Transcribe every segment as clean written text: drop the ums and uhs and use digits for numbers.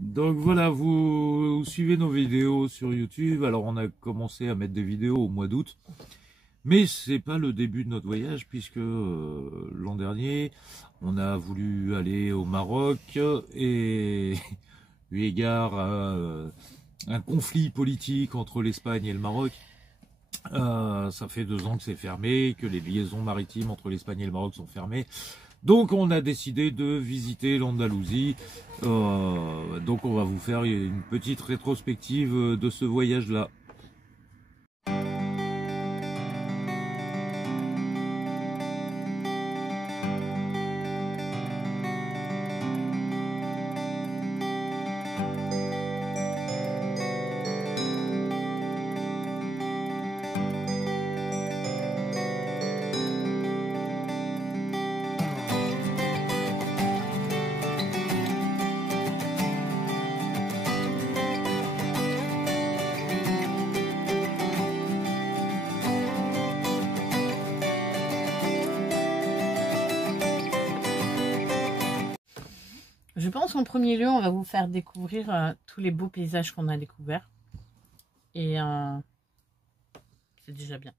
Donc voilà, vous suivez nos vidéos sur YouTube. Alors on a commencé à mettre des vidéos au mois d'août, mais c'est pas le début de notre voyage puisque l'an dernier on a voulu aller au Maroc et eu égard à un conflit politique entre l'Espagne et le Maroc. Ça fait 2 ans que c'est fermé, que les liaisons maritimes entre l'Espagne et le Maroc sont fermées. Donc on a décidé de visiter l'Andalousie. Donc on va vous faire une petite rétrospective de ce voyage-là. Je pense qu'en premier lieu, on va vous faire découvrir tous les beaux paysages qu'on a découverts. Et c'est déjà bien.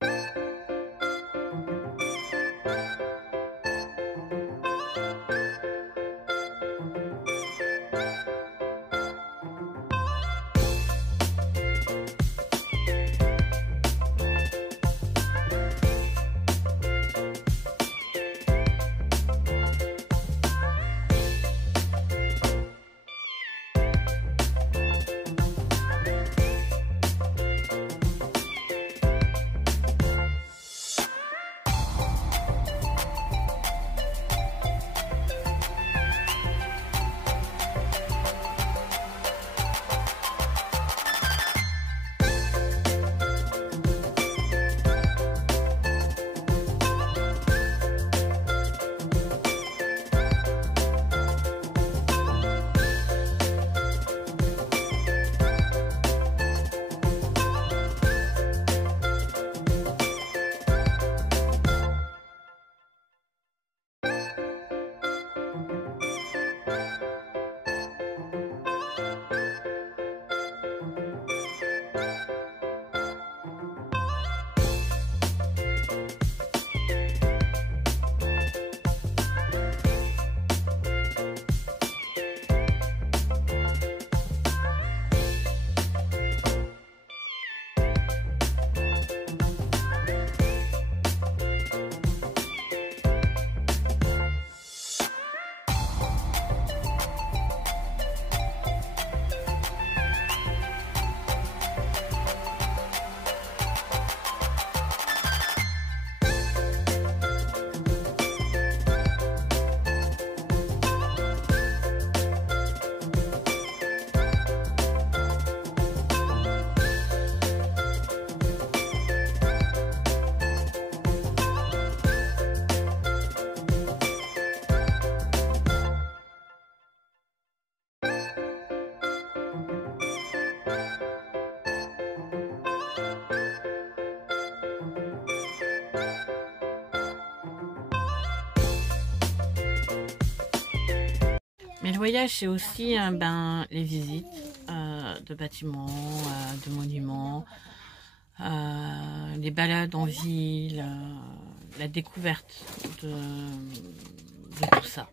Mais le voyage, c'est aussi les visites de bâtiments, de monuments, les balades en ville, la découverte de tout ça.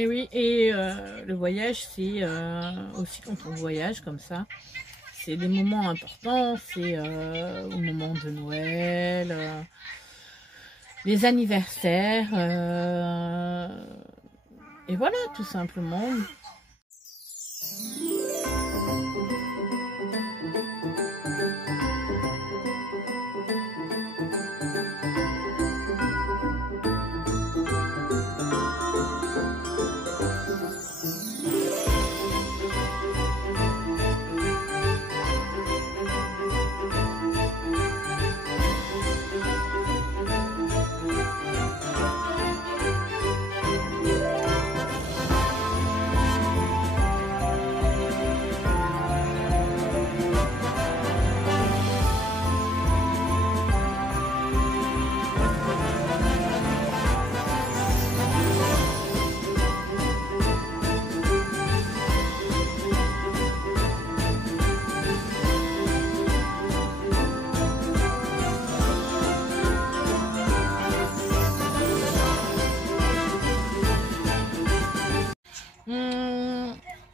Et oui, et le voyage, c'est aussi quand on voyage comme ça, c'est des moments importants, c'est au moment de Noël, les anniversaires, et voilà, tout simplement.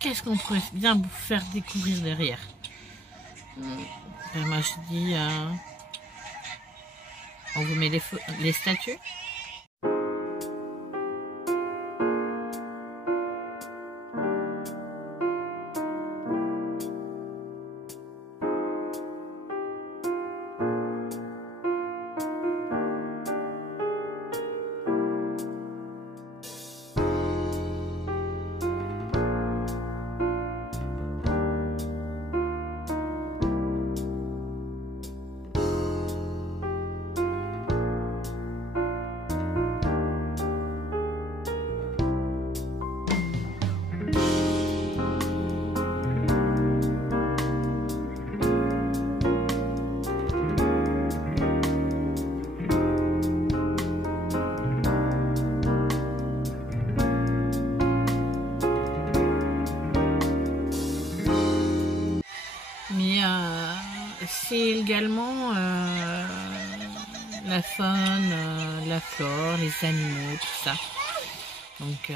Qu'est-ce qu'on pourrait bien vous faire découvrir derrière? Moi je dis, on vous met les statues. C'est également la faune, la flore, les animaux, tout ça. Donc,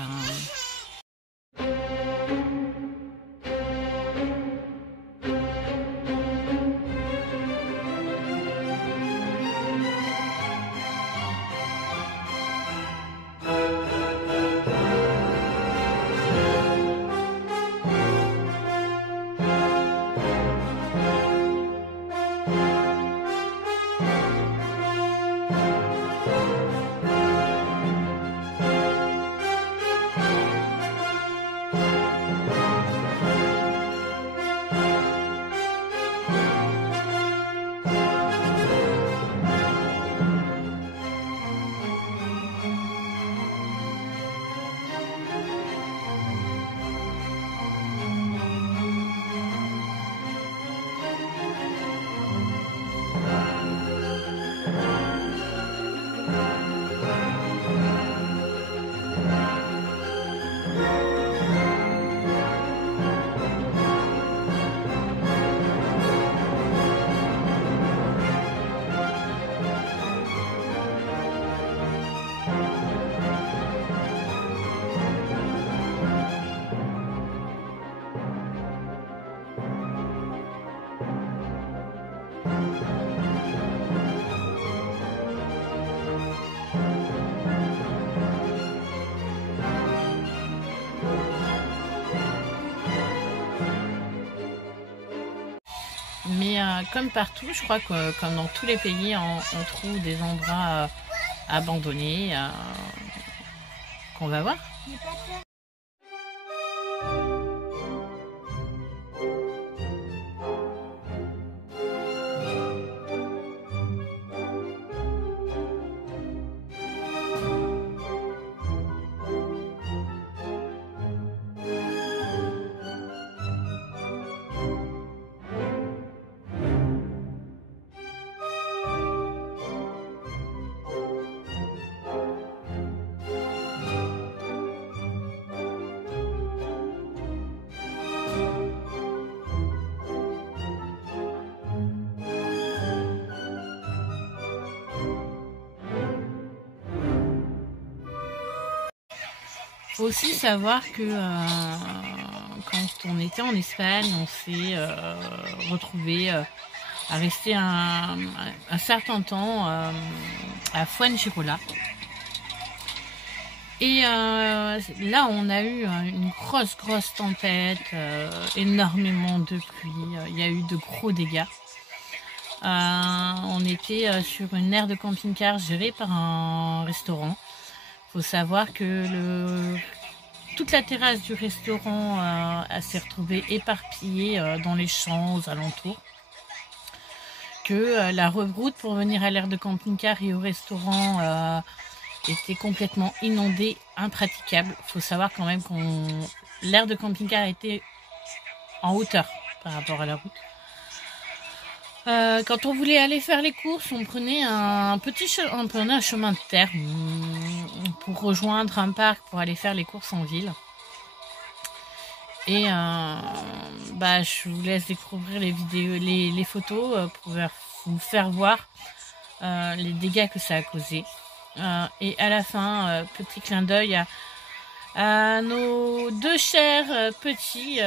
mais comme partout, je crois que comme dans tous les pays, on trouve des endroits abandonnés qu'on va voir. Faut aussi savoir que quand on était en Espagne, on s'est retrouvé à rester un certain temps à Fuengirola. Et là, on a eu une grosse tempête, énormément de pluie, il y a eu de gros dégâts. On était sur une aire de camping-car gérée par un restaurant. Faut savoir que toute la terrasse du restaurant s'est retrouvée éparpillée dans les champs aux alentours. Que la route pour venir à l'aire de camping-car et au restaurant était complètement inondée, impraticable. Faut savoir quand même que l'aire de camping-car était en hauteur par rapport à la route. Quand on voulait aller faire les courses, on prenait un chemin de terre pour rejoindre un parc pour aller faire les courses en ville. Et je vous laisse découvrir les vidéos, les photos pour vous faire voir les dégâts que ça a causé. Et à la fin, petit clin d'œil à nos deux chers petits,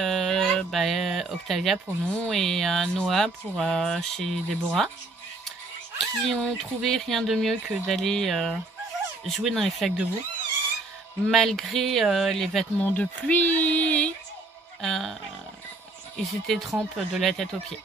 Octavia pour nous et Noah pour chez Déborah, qui ont trouvé rien de mieux que d'aller jouer dans les flaques de boue, malgré les vêtements de pluie, ils étaient trempes de la tête aux pieds.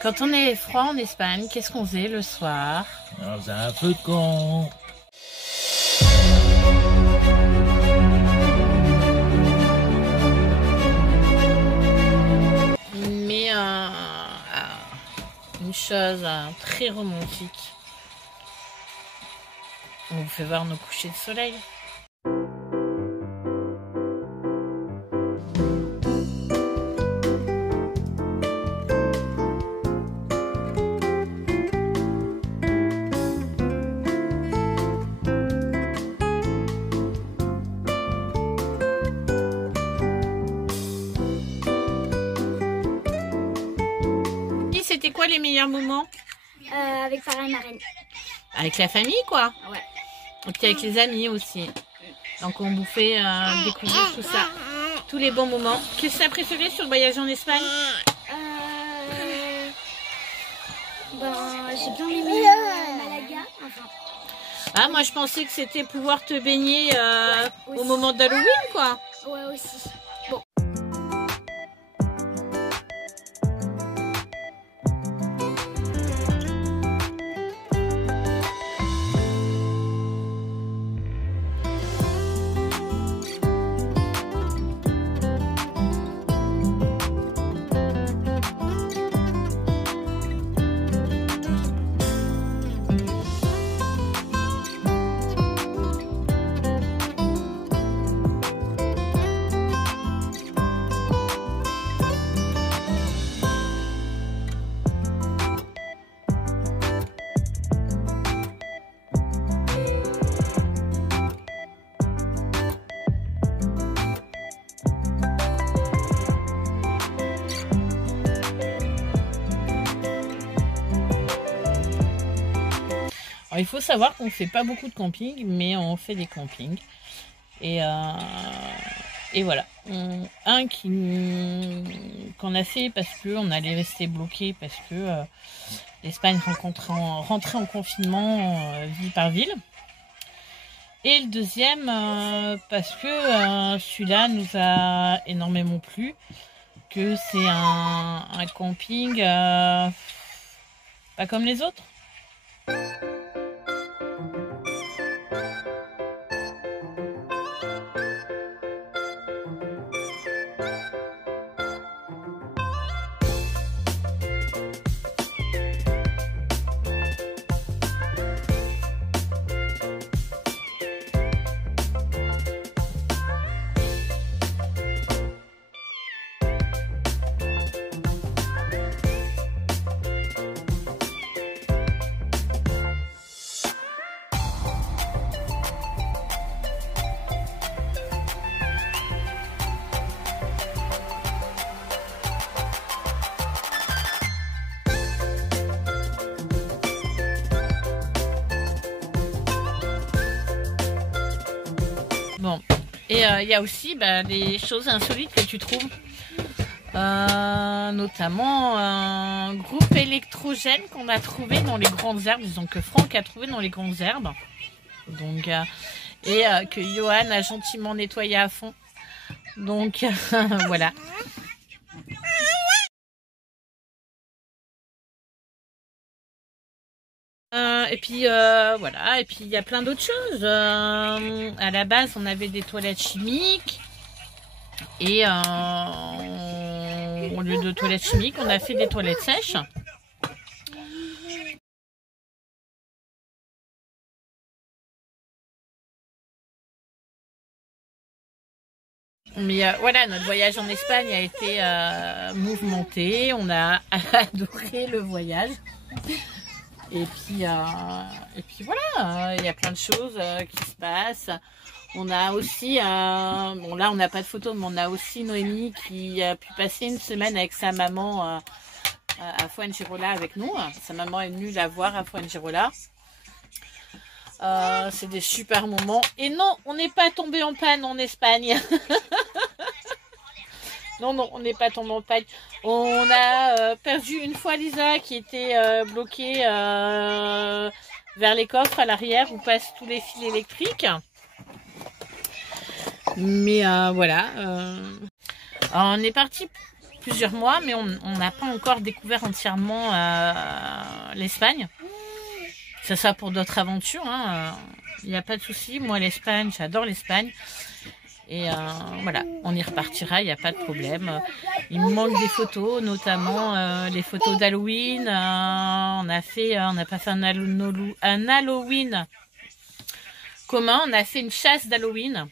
Quand on est froid en Espagne, qu'est-ce qu'on faisait le soir? On faisait un feu de camp. Mais une chose très romantique. On vous fait voir nos couchers de soleil. C'était quoi les meilleurs moments? Avec parrain et marraine. Avec la famille, quoi. Ouais. Et puis avec les amis aussi. Donc on vous fait découvrir tout ça. Tous les bons moments. Qu'est-ce que tu as préféré sur le voyage en Espagne? J'ai bien aimé Malaga. Enfin. Moi je pensais que c'était pouvoir te baigner ouais, au moment d'Halloween, quoi. Ouais, aussi. Alors, il faut savoir qu'on ne fait pas beaucoup de camping, mais on fait des campings. Et voilà. Qu'on a fait parce qu'on allait rester bloqué, parce que l'Espagne rentrait en confinement ville par ville. Et le deuxième, parce que celui-là nous a énormément plu, que c'est un camping pas comme les autres. Bon, et il y a aussi des choses insolites que tu trouves, notamment un groupe électrogène qu'on a trouvé dans les grandes herbes, disons que Franck a trouvé dans les grandes herbes, donc, et que Johan a gentiment nettoyé à fond, donc voilà. Et puis voilà, et puis il y a plein d'autres choses. À la base, on avait des toilettes chimiques et au lieu de toilettes chimiques, on a fait des toilettes sèches. Mais voilà, notre voyage en Espagne a été mouvementé. On a adoré le voyage. Et puis voilà, il y a plein de choses qui se passent. On a aussi, bon là on n'a pas de photos, mais on a aussi Noémie qui a pu passer une semaine avec sa maman à Fuengirola avec nous. Sa maman est venue la voir à Fuengirola. C'est des super moments. Et non, on n'est pas tombé en panne en Espagne. Non, on n'est pas tombé en panne. On a perdu une fois Lisa qui était bloquée vers les coffres à l'arrière où passent tous les fils électriques. Mais voilà. On est parti plusieurs mois, mais on n'a pas encore découvert entièrement l'Espagne. C'est ça pour d'autres aventures. Il n'y a pas de souci. Moi, l'Espagne, j'adore l'Espagne. Et voilà, on y repartira, il n'y a pas de problème. Il me manque des photos, notamment les photos d'Halloween. On n'a pas fait un Halloween commun, on a fait une chasse d'Halloween.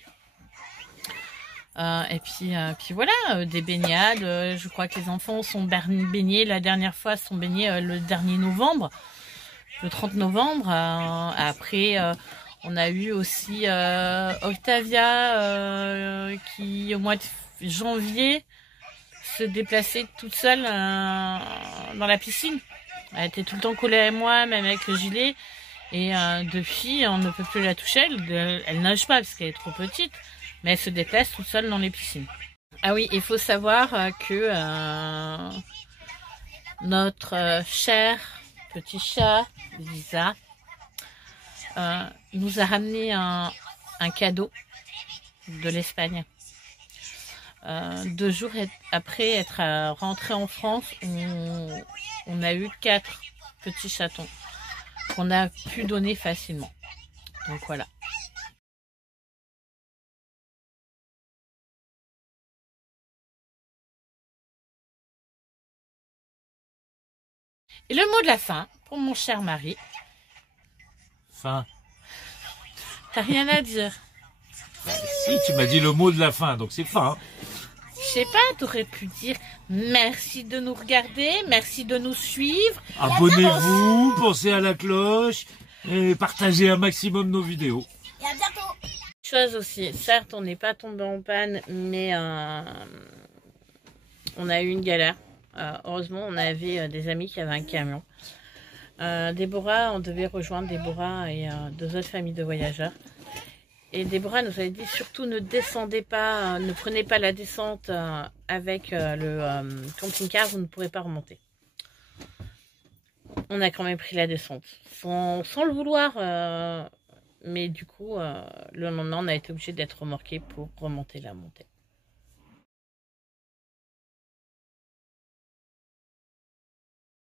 Et puis voilà, des baignades. Je crois que les enfants sont baignés la dernière fois, sont baignés le dernier novembre, le 30 novembre. Après... on a eu aussi Octavia qui, au mois de janvier, se déplaçait toute seule dans la piscine. Elle était tout le temps collée à moi, même avec le gilet. Et depuis, on ne peut plus la toucher. Elle nage pas parce qu'elle est trop petite, mais elle se déplace toute seule dans les piscines. Ah oui, il faut savoir que notre cher petit chat, Lisa, nous a ramené un cadeau de l'Espagne. 2 jours après être rentré en France, on a eu 4 petits chatons qu'on a pu donner facilement. Donc voilà. Et le mot de la fin pour mon cher mari. Fin. T'as rien à dire? Bah, si, tu m'as dit le mot de la fin, donc c'est fin. Je sais pas, t'aurais pu dire merci de nous regarder, merci de nous suivre. Abonnez-vous, pensez à la cloche et partagez un maximum nos vidéos. Et à bientôt. Chose aussi, certes on n'est pas tombé en panne, mais on a eu une galère. Heureusement on avait des amis qui avaient un camion. Déborah, on devait rejoindre Déborah et 2 autres familles de voyageurs. Et Déborah nous avait dit surtout ne descendez pas, ne prenez pas la descente avec le camping-car, vous ne pourrez pas remonter. On a quand même pris la descente, sans le vouloir, mais du coup, le lendemain, on a été obligé d'être remorqué pour remonter la montée.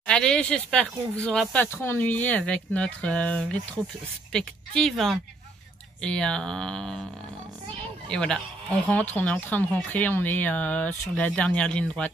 Allez, j'espère qu'on vous aura pas trop ennuyé avec notre rétrospective. Et voilà, on rentre, on est en train de rentrer, on est sur la dernière ligne droite.